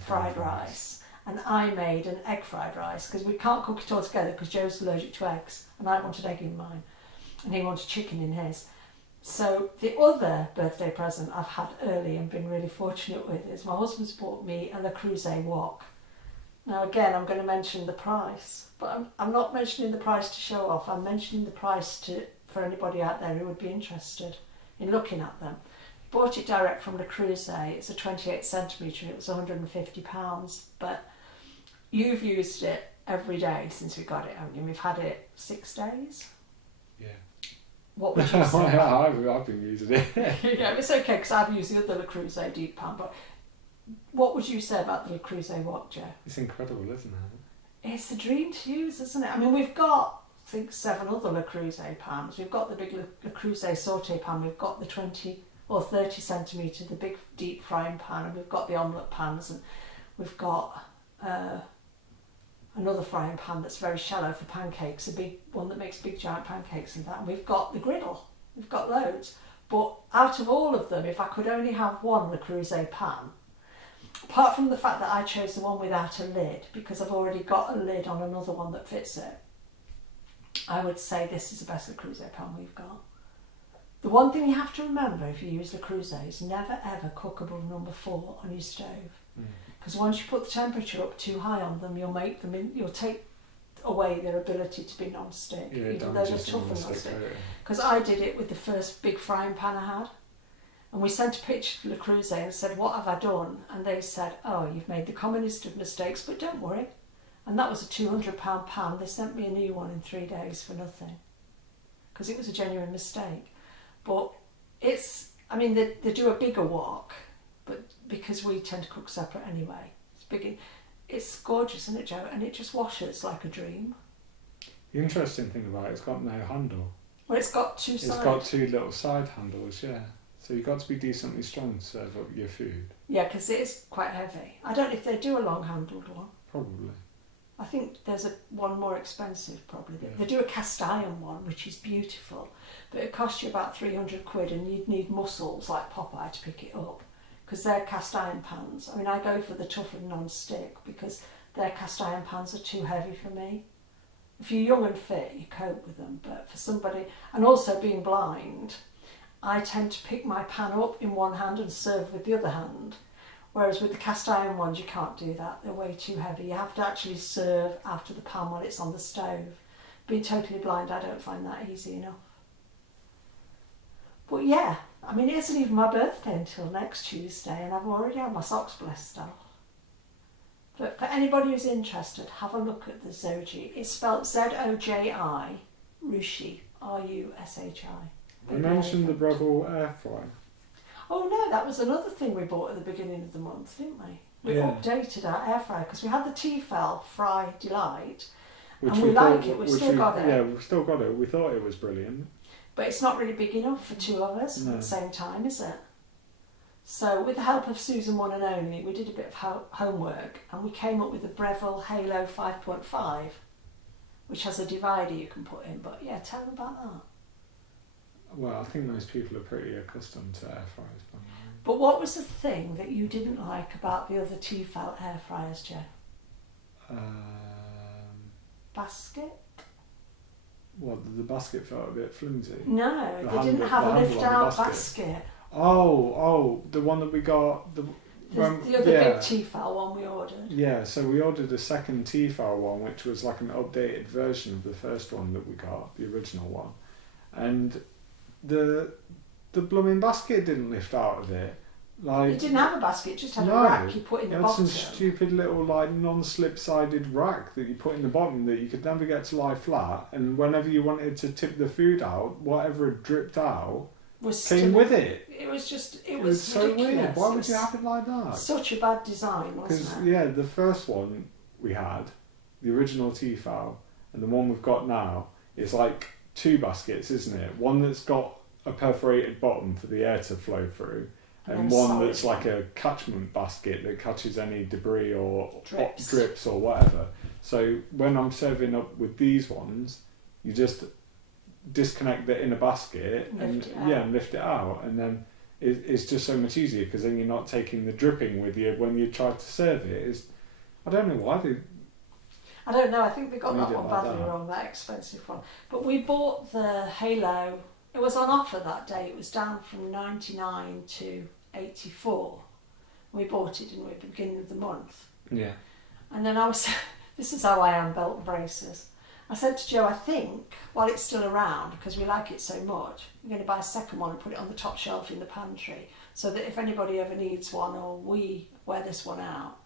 fried rice, and I made an egg fried rice, because we can't cook it all together because Joe's allergic to eggs, and I wanted egg in mine, and he wanted chicken in his. So the other birthday present I've had early and been really fortunate with is my husband's bought me a Le Creuset wok. Now again, I'm going to mention the price, but I'm not mentioning the price to show off. I'm mentioning the price for anybody out there who would be interested in looking at them. Bought it direct from Le Creuset. It's a 28 centimetre. It was £150, but you've used it every day since we got it, haven't you? We've had it 6 days. Yeah. What would you say? I've been using it. Yeah, it's okay because I've used the other Le Creuset deep pan, but what would you say about the Le Creuset wok, Joe? It's incredible, isn't it? It's the dream to use, isn't it? I mean, we've got, I think, 7 other Le Creuset pans. We've got the big Le Creuset saute pan, we've got the 20 or 30 centimetre, the big deep frying pan, and we've got the omelette pans, and we've got another frying pan that's very shallow for pancakes, a big one that makes big giant pancakes and that. And we've got the griddle, we've got loads. But out of all of them, if I could only have one Le Creuset pan, apart from the fact that I chose the one without a lid, because I've already got a lid on another one that fits it, I would say this is the best Le Creuset pan we've got. The one thing you have to remember if you use Le Creuset is never ever cookable number 4 on your stove. Because once you put the temperature up too high on them, you'll take away their ability to be non-stick, even though they're tough and non-stick. Because I did it with the first big frying pan I had. And we sent a picture to Le Creuset and said, what have I done? And they said, oh, you've made the commonest of mistakes, but don't worry. And that was a £200 pan. They sent me a new one in 3 days for nothing. Because it was a genuine mistake. But they do a bigger wok, but because we tend to cook separate anyway, it's gorgeous, isn't it, Joe? And it just washes like a dream. The interesting thing about it's got no handle. Well, it's got 2 sides. It's got 2 little side handles, yeah. So you've got to be decently strong to serve up your food. Yeah, because it is quite heavy. I don't know if they do a long-handled one. Probably. I think there's one more expensive, probably. Yeah. They do a cast iron one, which is beautiful, but it costs you about £300, and you'd need muscles like Popeye to pick it up, because they're cast iron pans. I mean, I go for the toughened non-stick because their cast iron pans are too heavy for me. If you're young and fit, you cope with them, but for somebody, and also being blind, I tend to pick my pan up in one hand and serve with the other hand. Whereas with the cast iron ones, you can't do that. They're way too heavy. You have to actually serve out of the pan while it's on the stove. Being totally blind, I don't find that easy enough. But yeah, I mean, it isn't even my birthday until next Tuesday, and I've already had my socks blessed off. But for anybody who's interested, have a look at the Zoji. It's spelled Z-O-J-I, Rushi, R-U-S-H-I. We mentioned the Breville air fryer. Oh no, that was another thing we bought at the beginning of the month, didn't we? We updated our air fryer because we had the Tefal Fry Delight, and we like it. We've still got it. Yeah, we've still got it. We thought it was brilliant. But it's not really big enough for 2 of us at the same time, is it? So with the help of Susan One and Only, we did a bit of homework and we came up with the Breville Halo 5.5, which has a divider you can put in. But yeah, tell them about that. Well, I think most people are pretty accustomed to air fryers by now. But what was the thing that you didn't like about the other Tefal air fryers, Joe? Basket? What, the basket felt a bit flimsy? No, The they handle- didn't have the a handle lift on the out basket. basket. Oh, the one that we got. The other big Tefal one we ordered. Yeah, so we ordered a second Tefal one, which was like an updated version of the first one that we got, the original one, and the blooming basket didn't lift out of it. Like, It didn't have a basket, it just had no, a rack you put in the it had bottom. some stupid little like non-slip-sided rack that you put in the bottom that you could never get to lie flat, and whenever you wanted to tip the food out, whatever had dripped out was came still- with it. It was just, it It was was so ridiculous. weird. Why It would was you have it like that? such a bad design, Because wasn't it? yeah, the first one we had, the original Tefal, and the one we've got now is like two baskets, isn't it? One that's got a perforated bottom for the air to flow through, and then one solid that's like a catchment basket that catches any debris or Drips. or whatever. So when I'm serving up with these ones, you just disconnect the inner basket Lift it out. and lift it out, and then it's just so much easier because then you're not taking the dripping with you when you try to serve it. I don't know why they. I don't know, I think they got Made that it one like badly that. wrong, that expensive one. But we bought the Halo, it was on offer that day, it was down from 99 to 84. We bought it, didn't we, at the beginning of the month. Yeah. And then I was, this is how I am, belt and braces. I said to Joe, I think, while it's still around, because we like it so much, we're going to buy a second one and put it on the top shelf in the pantry, so that if anybody ever needs one or we wear this one out.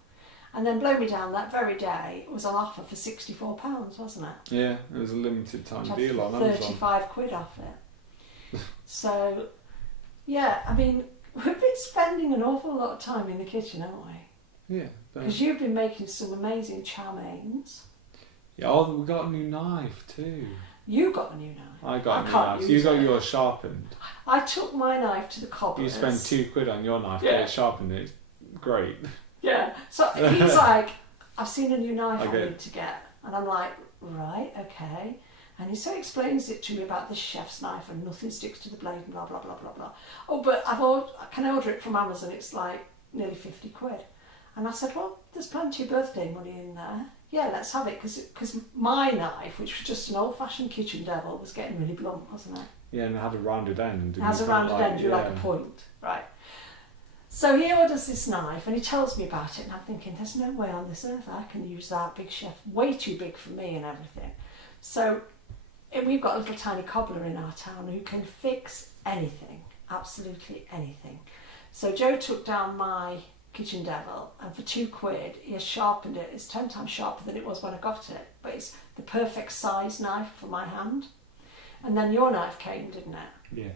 And then blow me down, that very day, it was on offer for £64, wasn't it? Yeah, it was a limited time Which had deal on Amazon. 35 quid off it. So, yeah, I mean, we've been spending an awful lot of time in the kitchen, haven't we? Yeah. Because you've been making some amazing chow mains. Yeah, oh, we got a new knife too. You got a new knife. I got I a new can't knife. use You got it. yours sharpened. I took my knife to the cobblers. You spend £2 on your knife, Yeah. get it sharpened, it's great. Yeah. So he's like, I've seen a new knife I Okay. need to get. And I'm like, right, okay. And he so explains it to me about the chef's knife and nothing sticks to the blade and blah, blah, blah, blah, blah. Oh, but can I order it from Amazon? It's like nearly 50 quid. And I said, well, there's plenty of birthday money in there. Yeah, let's have it. Because my knife, which was just an old-fashioned kitchen devil, was getting really blunt, wasn't it? Yeah, and it had a rounded end. It has a rounded end, you like a point. Right. So he orders this knife and he tells me about it, and I'm thinking, there's no way on this earth I can use that. Big chef, way too big for me and everything. So we've got a little tiny cobbler in our town who can fix anything, absolutely anything. So Joe took down my kitchen devil, and for £2 he has sharpened it. It's 10 times sharper than it was when I got it, but it's the perfect size knife for my hand. And then your knife came, didn't it? Yeah.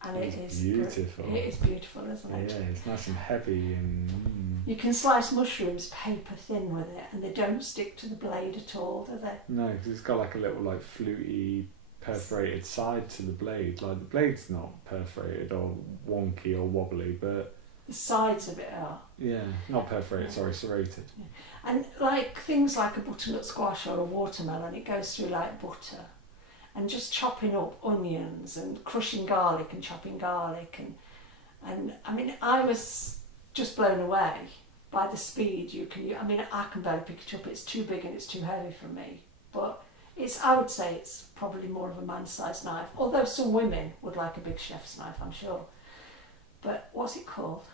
And It's it is beautiful. It is beautiful, isn't it? Yeah, it's nice and heavy and. You can slice mushrooms paper thin with it, and they don't stick to the blade at all, do they? No, because it's got like a little like fluty perforated side to the blade. Like the blade's not perforated or wonky or wobbly, but The sides of it are. yeah, not perforated. Sorry, serrated. And like things like a butternut squash or a watermelon, it goes through like butter. And just chopping up onions and crushing garlic and chopping garlic and I mean, I was just blown away by the speed you can use. I mean, I can barely pick it up. It's too big and it's too heavy for me. But I would say it's probably more of a man-sized knife. Although some women would like a big chef's knife, I'm sure. But what's it called?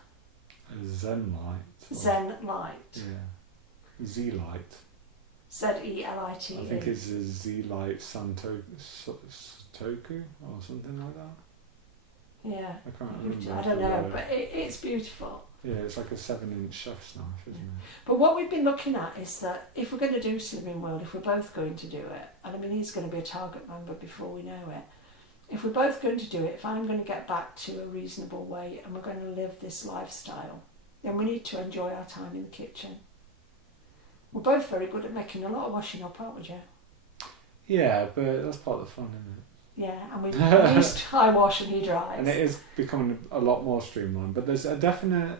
A Zen light. or- Zen Light. Yeah. Z light. Z-E-L-I-T-E. I think it's a Z light Santoku or something like that. Yeah. I can't remember. I don't know, but it's beautiful. Yeah, it's like a 7-inch chef's knife, isn't it? But what we've been looking at is that if we're going to do Slimming World, if we're both going to do it, and I mean he's going to be a Target member before we know it, if we're both going to do it, if I'm going to get back to a reasonable weight and we're going to live this lifestyle, then we need to enjoy our time in the kitchen. We're both very good at making a lot of washing up, aren't we, Joe? Yeah, but that's part of the fun, isn't it? Yeah, and we used high wash and he dries. And it is becoming a lot more streamlined, but there's a definite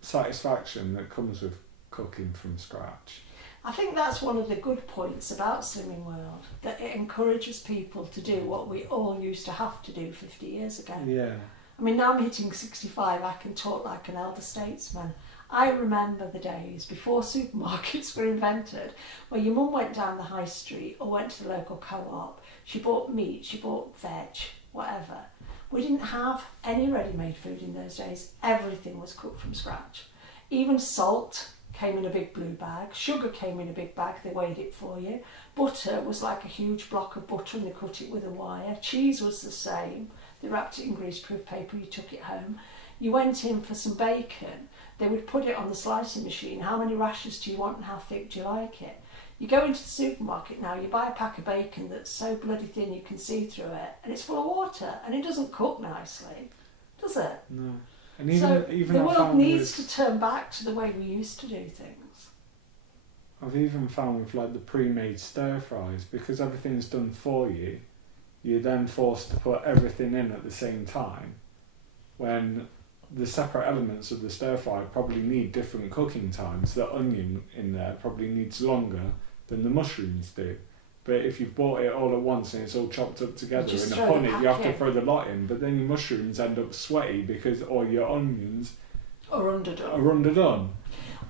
satisfaction that comes with cooking from scratch. I think that's one of the good points about Slimming World, that it encourages people to do what we all used to have to do 50 years ago. Yeah. I mean, now I'm hitting 65, I can talk like an elder statesman. I remember the days before supermarkets were invented, where your mum went down the high street or went to the local co-op, she bought meat, she bought veg, whatever. We didn't have any ready-made food in those days. Everything was cooked from scratch. Even salt came in a big blue bag, sugar came in a big bag, they weighed it for you. Butter was like a huge block of butter and they cut it with a wire. Cheese was the same, they wrapped it in greaseproof paper, you took it home. You went in for some bacon, they would put it on the slicing machine. How many rashers do you want and how thick do you like it? You go into the supermarket now, you buy a pack of bacon that's so bloody thin you can see through it, and it's full of water, and it doesn't cook nicely, does it? No. And even the world needs to turn back to the way we used to do things. I've even found with like the pre-made stir fries, because everything's done for you, you're then forced to put everything in at the same time, when the separate elements of the stir fry probably need different cooking times. The onion in there probably needs longer than the mushrooms do. But if you've bought it all at once and it's all chopped up together in a punnet, you have to throw the lot in. But then your mushrooms end up sweaty because all your onions are underdone.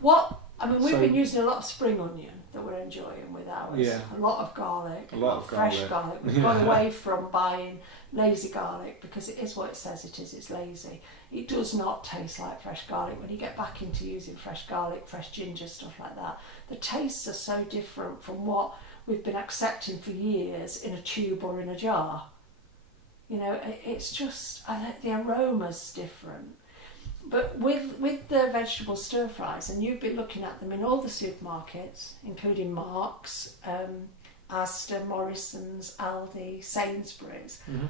We've been using a lot of spring onion that we're enjoying with ours. Yeah. A lot of garlic, a lot of fresh garlic. We've gone away from buying lazy garlic because it is what it says it is, it's lazy. It does not taste like fresh garlic. When you get back into using fresh garlic, fresh ginger, stuff like that, the tastes are so different from what we've been accepting for years in a tube or in a jar. You know, it's just, the aroma's different. But with the vegetable stir fries, and you've been looking at them in all the supermarkets, including Marks, Asda, Morrison's, Aldi, Sainsbury's. Mm-hmm.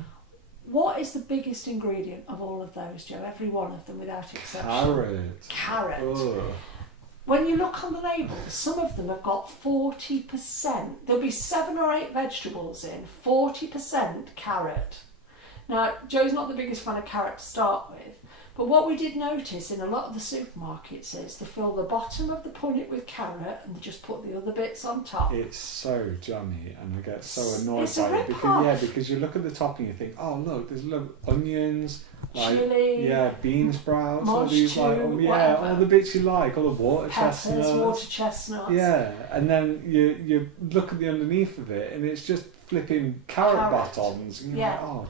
What is the biggest ingredient of all of those, Joe? Every one of them without exception. Carrot. Ugh. When you look on the labels, some of them have got 40%. There'll be 7 or 8 vegetables in, 40% carrot. Now, Joe's not the biggest fan of carrot to start with, but what we did notice in a lot of the supermarkets is they fill the bottom of the punnet with carrot and they just put the other bits on top. It's so jammy and I get so annoyed it's by it because you look at the top and you think, oh look, there's onions, like, chilli, bean sprouts, all these all the bits you like, all the water chestnuts. Yeah, and then you look at the underneath of it and it's just flipping carrot batons. And you're like, oh.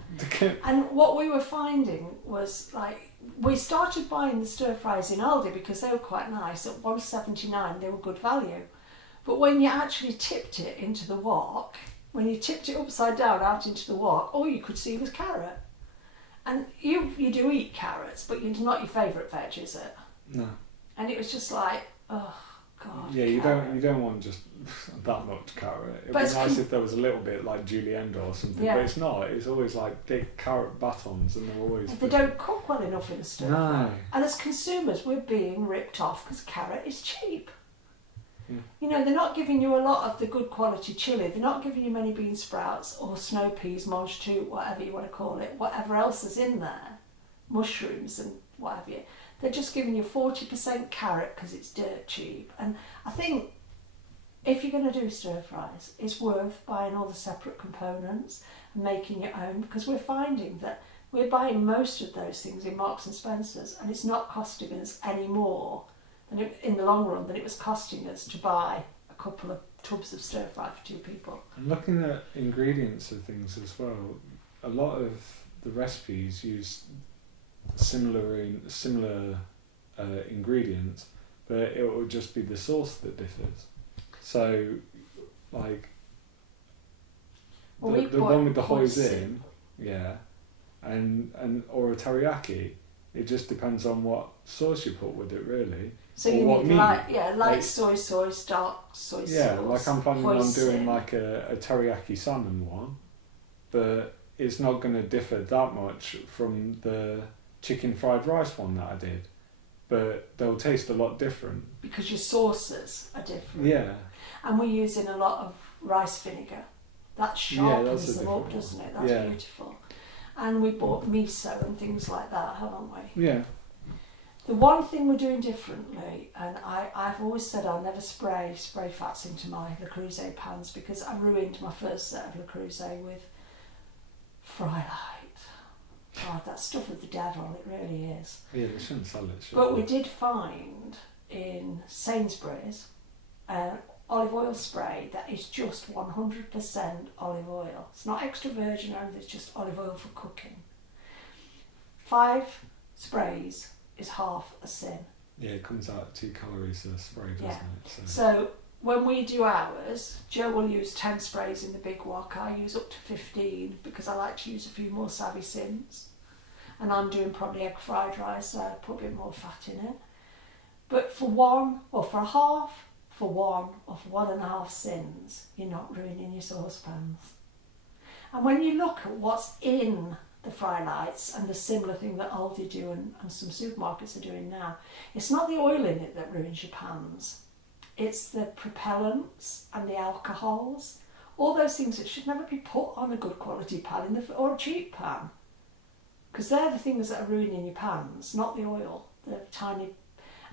And what we were finding was like, we started buying the stir fries in Aldi because they were quite nice. At $1.79 they were good value. But when you actually tipped it into the wok, when you tipped it upside down out into the wok, all you could see was carrot. And you do eat carrots, but it's not your favourite veg, is it? No. And it was just like, oh God. Yeah, you don't want just that much carrot. It'd be nice if there was a little bit like julienne or something, but it's not. It's always like thick carrot batons, and they're always. They don't cook well enough in a stir fry. And as consumers, we're being ripped off because carrot is cheap. Yeah. You know, they're not giving you a lot of the good quality chilli. They're not giving you many bean sprouts or snow peas, mange tout, whatever you want to call it, whatever else is in there, mushrooms and what have you. They're just giving you 40% carrot because it's dirt cheap. And I think if you're going to do stir fries, it's worth buying all the separate components and making your own, because we're finding that we're buying most of those things in Marks and Spencer's and it's not costing us any more than in the long run than it was costing us to buy a couple of tubs of stir fry for 2 people. And looking at ingredients of things as well, a lot of the recipes use similar ingredients, but it will just be the sauce that differs. So, like the one with the hoisin, and or a teriyaki, it just depends on what sauce you put with it, really. So you need light soy sauce, dark soy sauce. Yeah, like I'm planning on doing like a teriyaki salmon one, but it's not going to differ that much from the chicken fried rice one that I did, but they'll taste a lot different. Because your sauces are different. Yeah. And we're using a lot of rice vinegar That sharpens them up, doesn't it? That's beautiful. And we bought miso and things like that, haven't we? Yeah. The one thing we're doing differently, and I've always said I'll never spray fats into my Le Creuset pans because I ruined my first set of Le Creuset with Frylight. God, that stuff of the devil, it really is. Yeah, they shouldn't sell it, should But they? we did find in Sainsbury's olive oil spray that is just 100% olive oil. It's not extra virgin or anything, it's just olive oil for cooking. 5 sprays is half a sin. Yeah, it comes out at 2 calories a spray, doesn't it? So when we do ours, Joe will use 10 sprays in the big wok. I use up to 15 because I like to use a few more savvy sins. And I'm doing probably egg fried rice, so I put a bit more fat in it. But for one, or for a half, for one, or for 1.5 sins, you're not ruining your saucepans. And when you look at what's in the Frylights and the similar thing that Aldi do and some supermarkets are doing now, it's not the oil in it that ruins your pans. It's the propellants and the alcohols, all those things that should never be put on a good quality pan or a cheap pan. Because they're the things that are ruining your pans, not the oil, the tiny.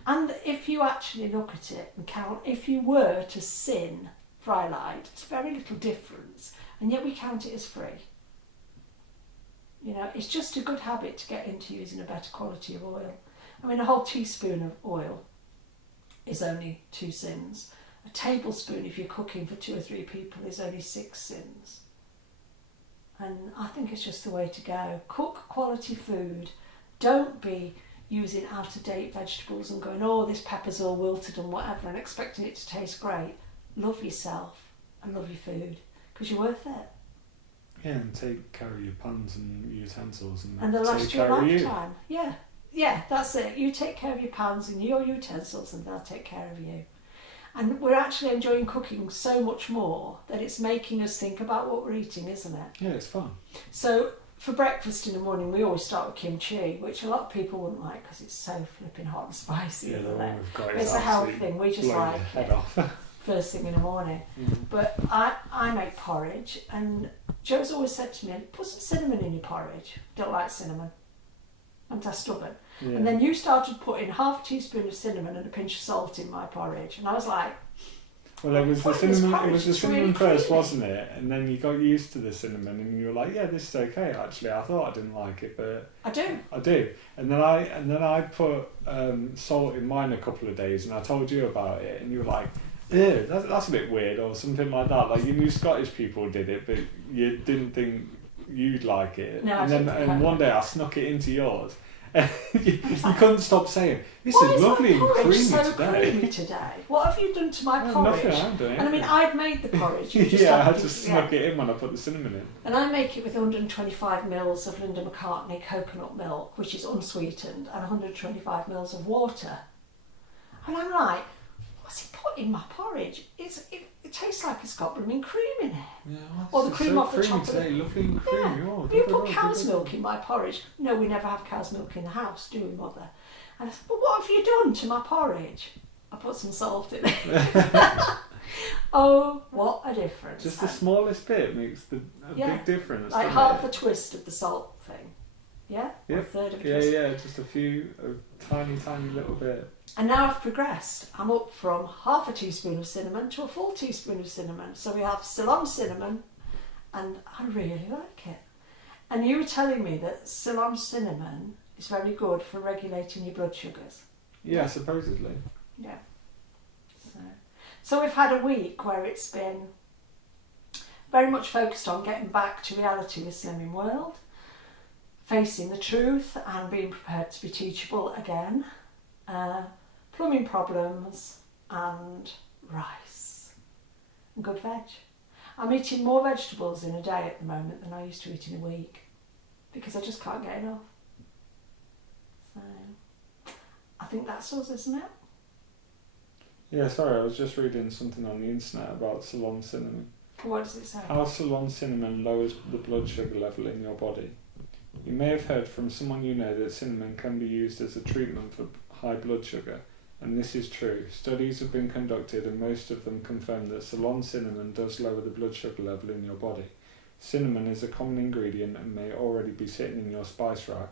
And if you actually look at it and count, if you were to sin Frylight, it's very little difference, and yet we count it as free. You know, it's just a good habit to get into using a better quality of oil. I mean, a whole teaspoon of oil is only 2 sins. A tablespoon, if you're cooking for 2 or 3 people, is only 6 sins. And I think it's just the way to go. Cook quality food. Don't be using out-of-date vegetables and going, oh, this pepper's all wilted and whatever, and expecting it to taste great. Love yourself and love your food, because you're worth it. Yeah, and take care of your pans and utensils and they'll last you a lifetime. Yeah, that's it. You take care of your pans and your utensils and they'll take care of you. And we're actually enjoying cooking so much more that it's making us think about what we're eating, isn't it? Yeah, it's fun. So for breakfast in the morning, we always start with kimchi, which a lot of people wouldn't like because it's so flipping hot and spicy. Yeah, the one we've got is it's a health thing. We just like it first thing in the morning. Mm-hmm. But I make porridge, and Joe's always said to me, put some cinnamon in your porridge. Don't like cinnamon. I'm just stubborn. Yeah. And then you started putting half a teaspoon of cinnamon and a pinch of salt in my porridge, and I was like, well, it was the cinnamon. It was the cinnamon really first, creamy. wasn't it? And then you got used to the cinnamon, and you were like, "Yeah, this is okay." Actually, I thought I didn't like it, but I do. I do. And then I put salt in mine a couple of days, and I told you about it, and you were like, "Ew, that's a bit weird," or something like that. Like you knew Scottish people did it, but you didn't think you'd like it. No, and one day I snuck it into yours. you couldn't stop saying, "This Why is lovely and creamy so today." creamy today? What have you done to my Oh, porridge? nothing, I'm doing. And I mean, I'd made the porridge. You just Yeah, I had to- just snuck it in when I put the cinnamon in. And I make it with 125 mils of Linda McCartney coconut milk, which is unsweetened, and 125 mils of water. And I'm like, what's he put in my porridge? It tastes like it's got blooming cream in it. Yeah, Or the cream off the top of today, it. lovely and creamy. Yeah. Oh, You put cow's milk in my porridge. No, we never have cow's milk in the house, do we, Mother? And I said, well, what have you done to my porridge? I put some salt in it. Oh, what a difference. Just the smallest bit makes a big difference. Like doesn't half it? a twist of the salt thing. Yeah? Or a Yep. third of a Yeah, twist. yeah, just a tiny little bit. And now I've progressed. I'm up from half a teaspoon of cinnamon to a full teaspoon of cinnamon. So we have Ceylon cinnamon, and I really like it. And you were telling me that Ceylon cinnamon is very good for regulating your blood sugars. Yeah, supposedly. Yeah. So we've had a week where it's been very much focused on getting back to reality with Slimming World, facing the truth and being prepared to be teachable again, plumbing problems and rice and good veg. I'm eating more vegetables in a day at the moment than I used to eat in a week because I just can't get enough. So I think that's us, isn't it? Yeah, sorry, I was just reading something on the internet about Ceylon cinnamon. What does it say? How Ceylon cinnamon lowers the blood sugar level in your body. You may have heard from someone you know that cinnamon can be used as a treatment for high blood sugar. and this is true. Studies have been conducted and most of them confirm that Ceylon cinnamon does lower the blood sugar level in your body. Cinnamon is a common ingredient and may already be sitting in your spice rack.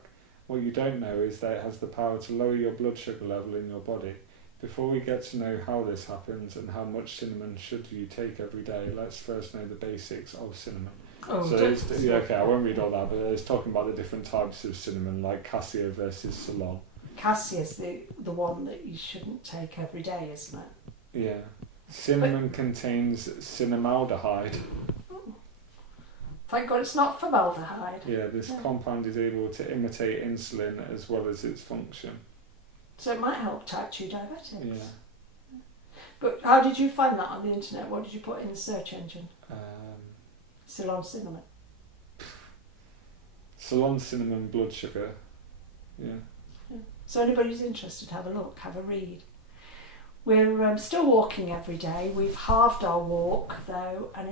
What you don't know is that it has the power to lower your blood sugar level in your body. Before we get to know how this happens and how much cinnamon should you take every day, let's first know the basics of cinnamon. Oh, So okay, I won't read all that, but it's talking about the different types of cinnamon, like cassia versus Ceylon. Cassia's the one that you shouldn't take every day, isn't it? Yeah. Cinnamon contains cinnamaldehyde. Thank God it's not formaldehyde. Yeah, this compound is able to imitate insulin as well as its function. So it might help type 2 diabetics. Yeah. But how did you find that on the internet? What did you put in the search engine? Ceylon cinnamon. Ceylon cinnamon blood sugar. Yeah. So anybody who's interested, have a look, have a read. We're still walking every day. We've halved our walk though, and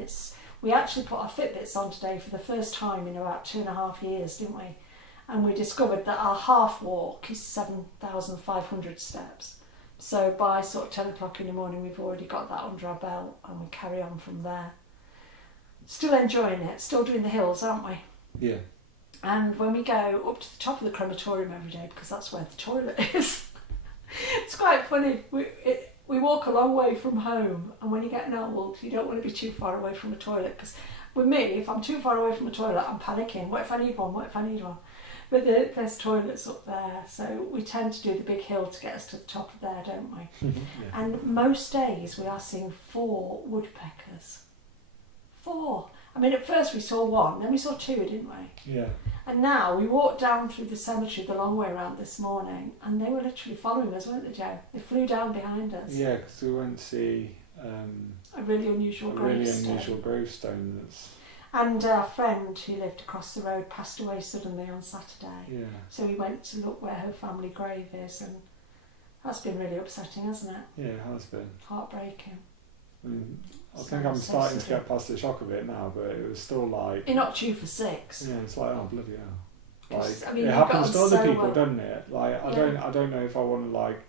we actually put our Fitbits on today for the first time in about 2.5 years, didn't we? And we discovered that our half walk is 7,500 steps. So by sort of 10 o'clock in the morning, we've already got that under our belt, and we carry on from there. Still enjoying it, still doing the hills, aren't we? Yeah. And when we go up to the top of the crematorium every day, because that's where the toilet is, it's quite funny. We walk a long way from home, and when you get old, you don't want to be too far away from a toilet, because with me, if I'm too far away from a toilet, I'm panicking. What if I need one? What if I need one? But there's toilets up there, so we tend to do the big hill to get us to the top of there, don't we? Yeah. And most days we are seeing 4 woodpeckers. 4. I mean, at first we saw 1, then we saw 2, didn't we? Yeah. And now we walked down through the cemetery the long way around this morning, and they were literally following us, weren't they, Joe? They flew down behind us. Yeah, because we went to see a really unusual gravestone that's... And our friend who lived across the road passed away suddenly on Saturday. Yeah. So we went to look where her family grave is, and that's been really upsetting, hasn't it? Yeah, it has been. Heartbreaking. I mean, I think I'm starting to get past the shock of it now, but it was still like... You're not due for 6. Yeah, it's like, oh, bloody hell. Like, I mean, it happens to other so people, doesn't it? Like, I don't know if I want to, like...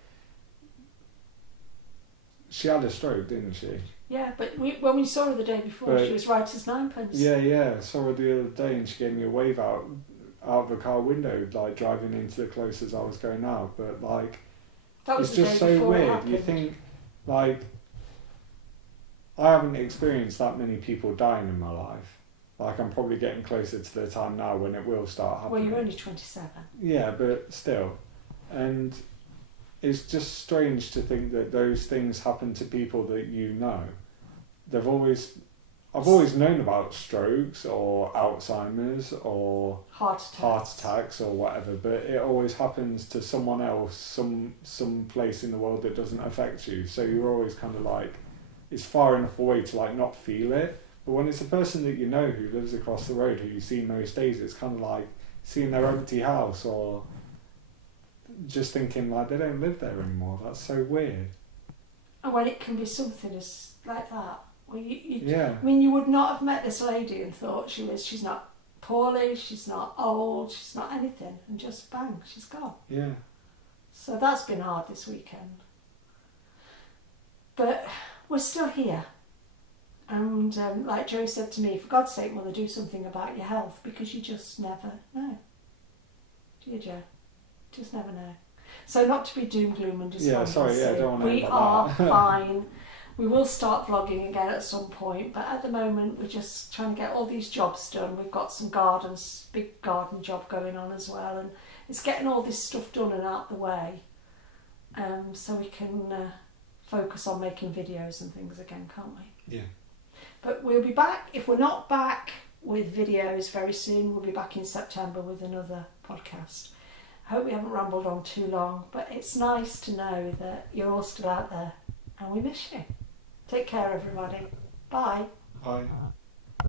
She had a stroke, didn't she? Yeah, but when we saw her the day before, she was right as 9pence. Yeah, I saw her the other day and she gave me a wave out of the car window, like driving into the close as I was going out. But like, that was it's just so weird. You think, like, I haven't experienced that many people dying in my life. Like, I'm probably getting closer to the time now when it will start happening. Well, you're only 27. Yeah, but still. And it's just strange to think that those things happen to people that you know. I've always known about strokes or Alzheimer's or heart attacks or whatever, but it always happens to someone else, some place in the world that doesn't affect you. So you're always kind of like, it's far enough away to like not feel it. But when it's a person that you know who lives across the road, who you see most days, it's kind of like seeing their empty house or just thinking like they don't live there anymore. That's so weird. And when it can be something as like that, well, yeah. I mean, you would not have met this lady and thought she's not poorly, she's not old, she's not anything, and just bang, she's gone. Yeah. So that's been hard this weekend. But we're still here. And like Joe said to me, for God's sake, Mother, do something about your health, because you just never know. Do you, Joe? Just never know. So not to be doom, gloom and despondency. Don't want to we are fine. We will start vlogging again at some point, but at the moment we're just trying to get all these jobs done. We've got some big garden job going on as well, and it's getting all this stuff done and out the way, so we can focus on making videos and things again, can't we? Yeah. But we'll be back. If we're not back with videos very soon, we'll be back in September with another podcast. I hope we haven't rambled on too long, but it's nice to know that you're all still out there and we miss you. Take care, everybody. Bye. Bye.